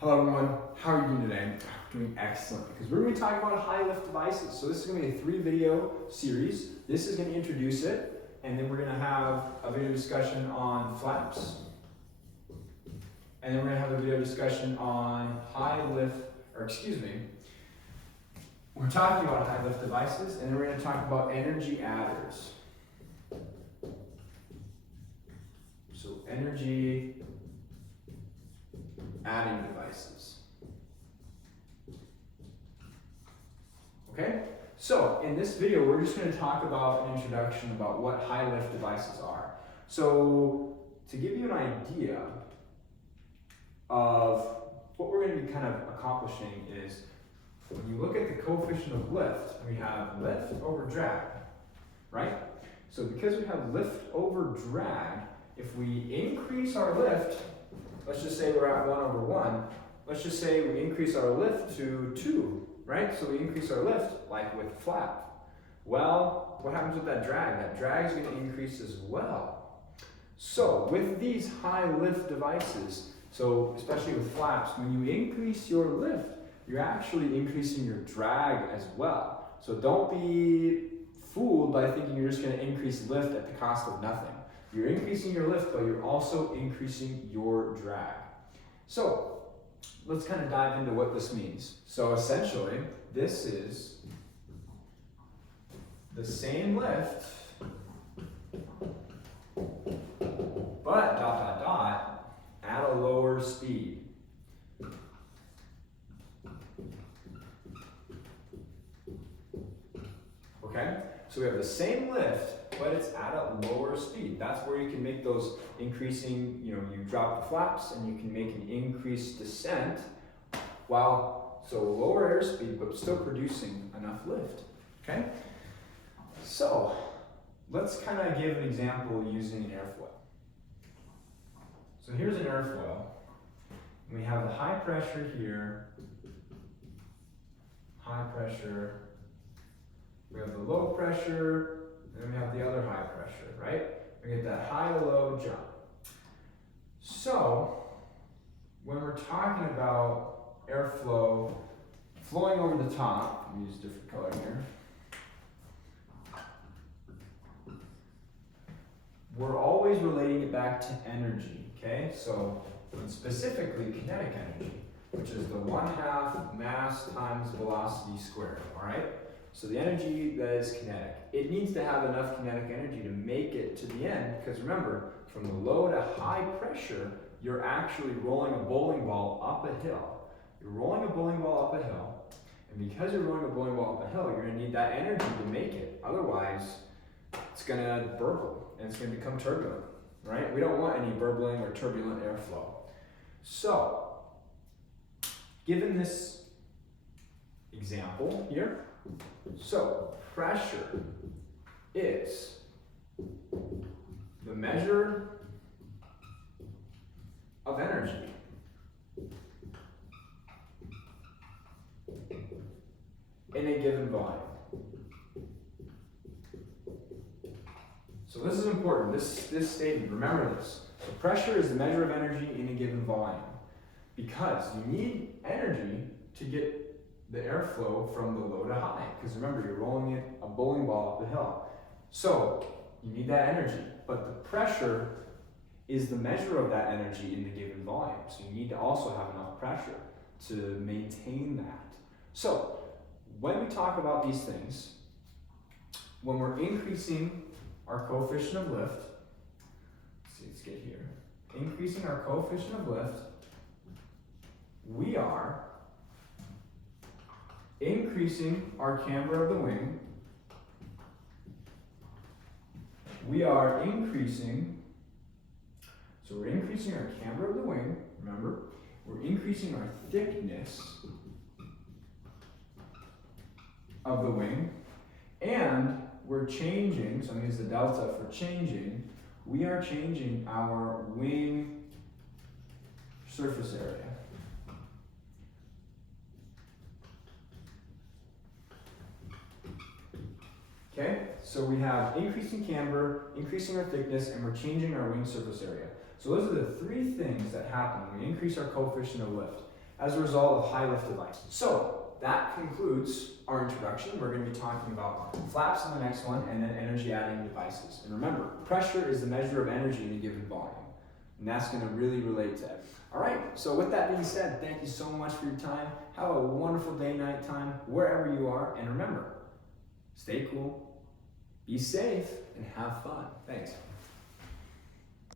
Hello everyone, how are you doing today? Doing excellent, because we're going to be talking about high lift devices. So this is going to be a 3-video series. This is going to introduce it, and then we're going to have a video discussion on flaps. And then we're going to have a video discussion on we're talking about high lift devices, and then we're going to talk about energy adders. So energy adding devices. Okay? So in this video, we're just going to talk about an introduction about what high lift devices are. So to give you an idea of what we're going to be kind of accomplishing is when you look at the coefficient of lift, we have lift over drag, right? So because we have lift over drag, if we increase our lift, let's just say we're at 1 over 1, let's just say we increase our lift to 2, right? So we increase our lift like with flap. Well, what happens with that drag? That drag is going to increase as well. So with these high lift devices, so especially with flaps, when you increase your lift, you're actually increasing your drag as well. So don't be fooled by thinking you're just going to increase lift at the cost of nothing. You're increasing your lift, but you're also increasing your drag. So let's kind of dive into what this means. So essentially, this is the same lift, but at a lower speed. Okay? So we have the same lift, but it's at a lower speed. That's where you can make those increasing, you drop the flaps and you can make an increased descent so lower airspeed, but still producing enough lift. Okay? So let's kind of give an example using an airfoil. So here's an airfoil. We have the high pressure here, high pressure. We have the low pressure, and then we have the other high pressure, right? We get that high to low jump. So when we're talking about airflow flowing over the top, let me use a different color here. We're always relating it back to energy, okay? So specifically kinetic energy, which is the 1/2 mass times velocity squared, all right? So the energy that is kinetic, it needs to have enough kinetic energy to make it to the end, because remember, from the low to high pressure, you're actually rolling a bowling ball up a hill. You're rolling a bowling ball up a hill, and because you're rolling a bowling ball up a hill, you're going to need that energy to make it. Otherwise, it's going to burble, and it's going to become turbulent, right? We don't want any burbling or turbulent airflow. So, given this example here, so pressure is the measure of energy in a given volume. So this is important, this statement, remember this. So pressure is the measure of energy in a given volume, because you need energy to get the airflow from the low to high, because remember, you're rolling a bowling ball up the hill. So you need that energy, but the pressure is the measure of that energy in the given volume. So you need to also have enough pressure to maintain that. So when we talk about these things, when we're increasing our coefficient of lift, let's get here, increasing our coefficient of lift, we are increasing our camber of the wing. We are increasing, so we're increasing our camber of the wing, remember, we're increasing our thickness of the wing, and we're changing, so I'm going to use the delta for changing, we are changing our wing surface area. Okay, so we have increasing camber, increasing our thickness, and we're changing our wing surface area. So those are the three things that happen when we increase our coefficient of lift. as a result of high lift devices. So that concludes our introduction. We're going to be talking about flaps in the next one, and then energy adding devices. And remember, pressure is the measure of energy in a given volume. And that's going to really relate to everything. All right, so with that being said, thank you so much for your time. Have a wonderful day, night time, wherever you are. And remember, stay cool, be safe, and have fun. Thanks.